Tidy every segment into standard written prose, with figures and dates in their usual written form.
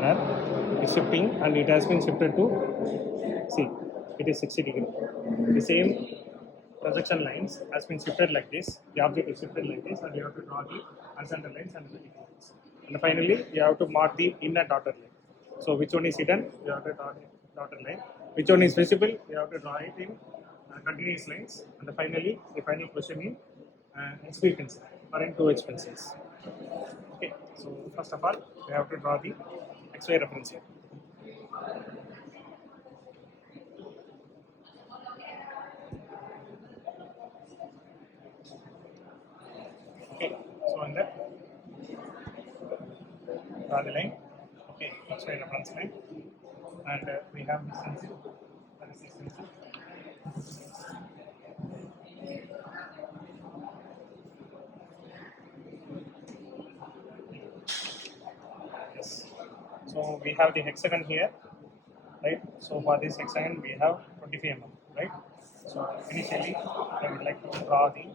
corner is shifting, and it has been shifted to, see, it is 60 degree. The same projection lines has been shifted like this. The object is shifted like this, and you have to draw the horizontal lines and vertical lines. And finally, you have to mark the inner dotted line. So which one is hidden? You have to draw the dotted line. Which one is visible? You have to draw it in continuous lines. And finally, the final question in HB pencil or in 2H pencils. Okay. So first of all, we have to draw the XY reference here. Okay. So in that, draw the line. Okay, XY reference line, and we have this stencil. That is this stencil. Yes. So we have the hexagon here, right? So for this hexagon, we have 25 mm, right? So initially, I would like to draw the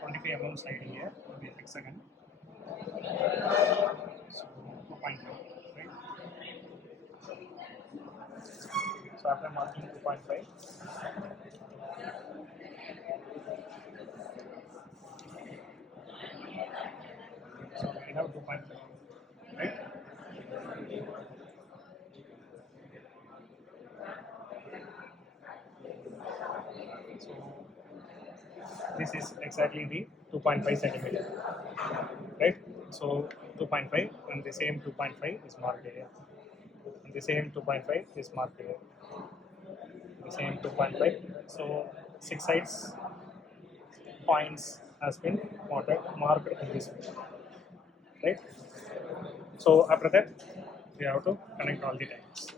25 mm side here for the hexagon. So 2.5, right? So after marking 2.5, so we have 2.5, right? So this is exactly the 2.5 centimeter, right? So 2.5, and the same 2.5 is marked here, and the same 2.5 is marked here, the same 2.5. So 6 sides points has been marked in this way, right? So after that, we have to connect all the lines.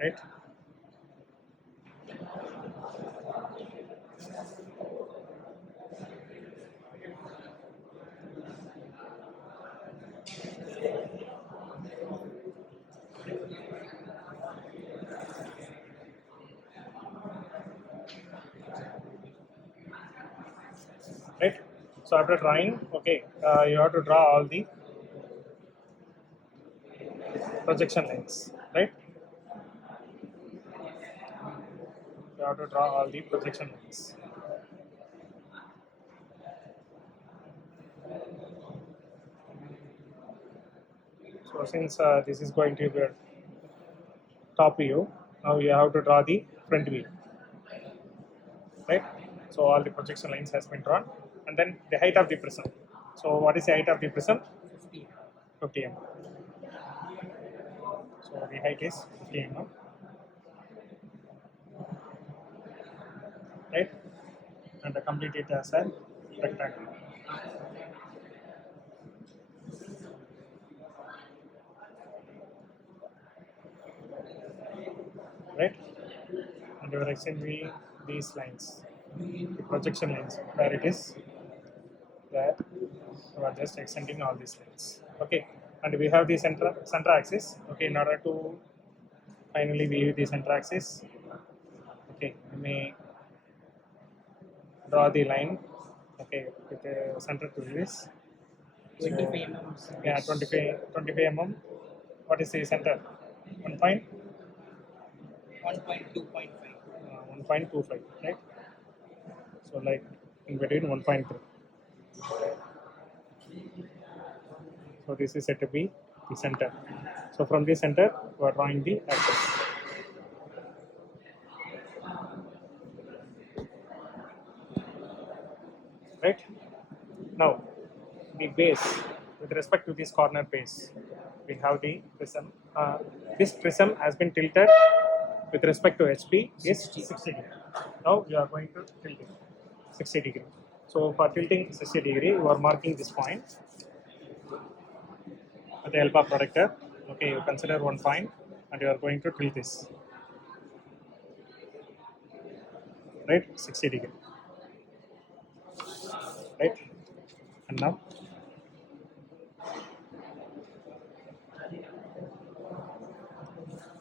Right? Right? So after drawing, okay, you have to draw all the projection lines, right? You have to draw all the projection lines. So since this is going to be a top view, now you have to draw the front view, right? So all the projection lines has been drawn, and then the height of the prism. So what is the height of the prism? 50 mm. So the height is 50 mm, right? And complete it as a rectangle. Right? And you are extending these lines, the projection lines, where it is there. You are just extending all these lines. Okay, and we have the center axis. Okay, in order to finally view the center axis, okay, we may draw the line. Okay, with the center to this. 25 mm. Yeah, 25 mm. What is the center? 1 point? 1.2.5. 1.25, right? So like in between 1.3. So this is set to be the center. So from the center, we are drawing the axis. Right? Now, the base, with respect to this corner base, we have the prism. This prism has been tilted with respect to HP is 60 degree. Now you are going to tilt it 60 degree. So for tilting 60 degree, you are marking this point with the help of protractor. Okay, you consider one point, and you are going to tilt this, right? 60 degree, right? And now,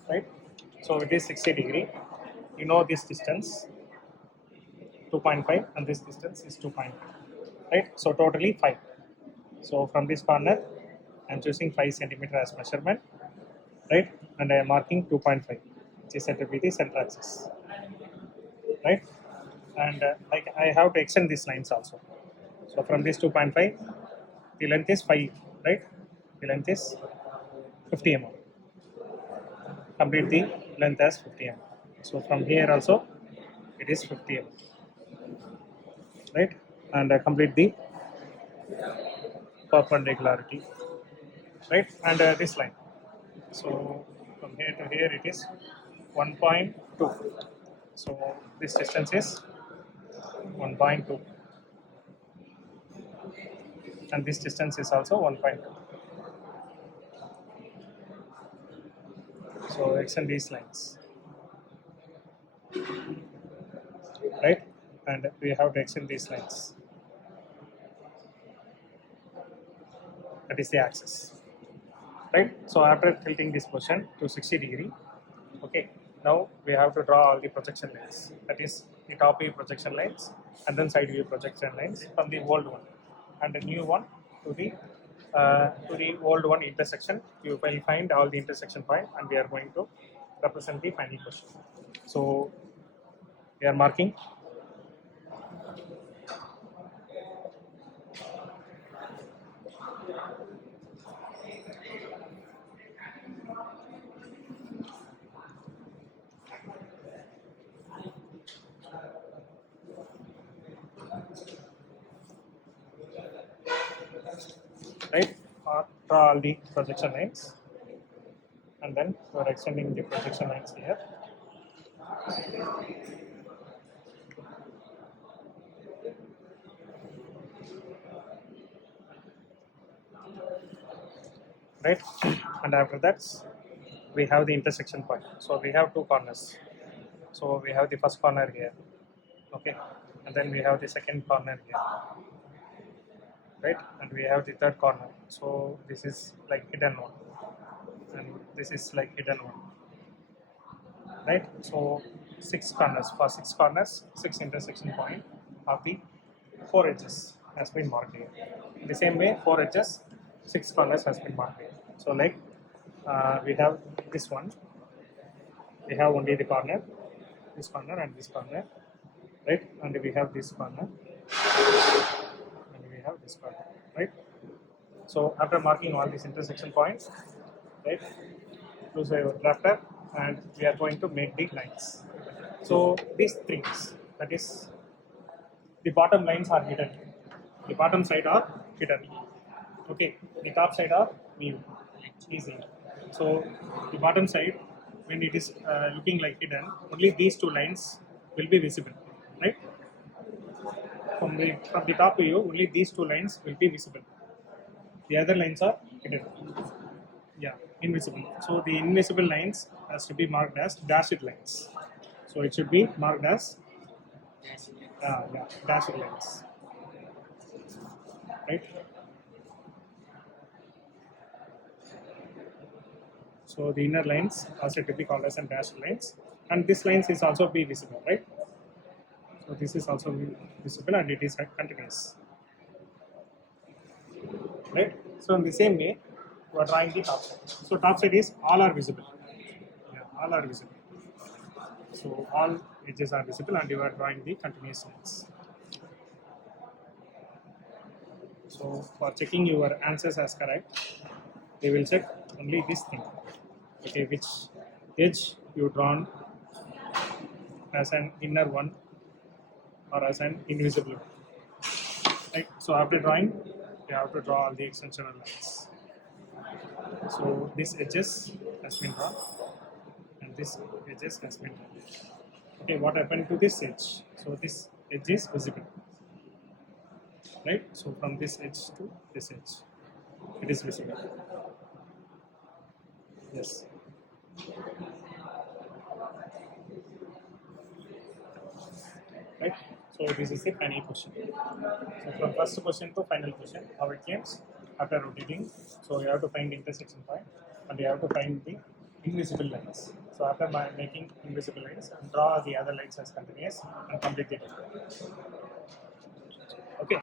right? So with this 60 degree, you know this distance. 2.5 and this distance is 2.5, right? So totally 5. So from this corner, I'm choosing 5 centimeter as measurement, right? And I am marking 2.5, which is said to be the center axis, right? And like I have to extend these lines also. So from this 2.5, the length is 5, right? The length is 50 mm. Complete the length as 50 mm. So from here also, it is 50 mm, right? And complete the perpendicularity, right? And this line. So from here to here, it is 1.2. So this distance is 1.2, and this distance is also 1.2. So extend these lines, right? And we have to extend these lines. That is the axis, right? So after tilting this position to 60 degree, okay, now we have to draw all the projection lines. That is the top view projection lines and then side view projection lines from the old one and the new one to the old one intersection. You will find all the intersection point and we are going to represent the final position. So we are marking right, draw all the projection lines and then we are extending the projection lines here. Right, and after that we have the intersection point. So we have two corners. So we have the first corner here, okay, and then we have the second corner here, right, and we have the third corner. So this is like hidden one, and this is like hidden one, right? So 6 corners. For 6 corners, 6 intersection point of the 4 edges has been marked here. In the same way, 4 edges, 6 corners has been marked here. So like we have this one, we have only the corner, this corner and this corner, right? And we have this corner and we have this corner, right? So after marking all these intersection points, right, choose your drafter and we are going to make the lines. So these things, that is, the bottom lines are hidden. The bottom side are hidden. Okay, the top side are new, easy. So the bottom side, when it is looking like hidden, only these 2 lines will be visible, right? From the top view, only these 2 lines will be visible. The other lines are hidden. Yeah, invisible. So the invisible lines has to be marked as dashed lines. So it should be marked as dashed lines, right? So the inner lines are said to be called as dashed lines, and this lines is also be visible, right? So this is also visible and it is continuous, right? So in the same way, we are drawing the top side. So top side is all are visible. Yeah, all are visible. So all edges are visible and you are drawing the continuous lines. So for checking your answers as correct, they will check only this thing. Okay, which edge you drawn as an inner one or as an invisible one. Right? So after drawing, you have to draw all the extensional lines. So this edges has been drawn and this edges has been drawn. Okay, what happened to this edge? So this edge is visible, right? So from this edge to this edge, it is visible. Yes. Right? So this is the final question. So from first question to final question, how it comes after rotating. So you have to find the intersection point and you have to find the invisible lines. So after making invisible lines, draw the other lines as continuous and complete the design.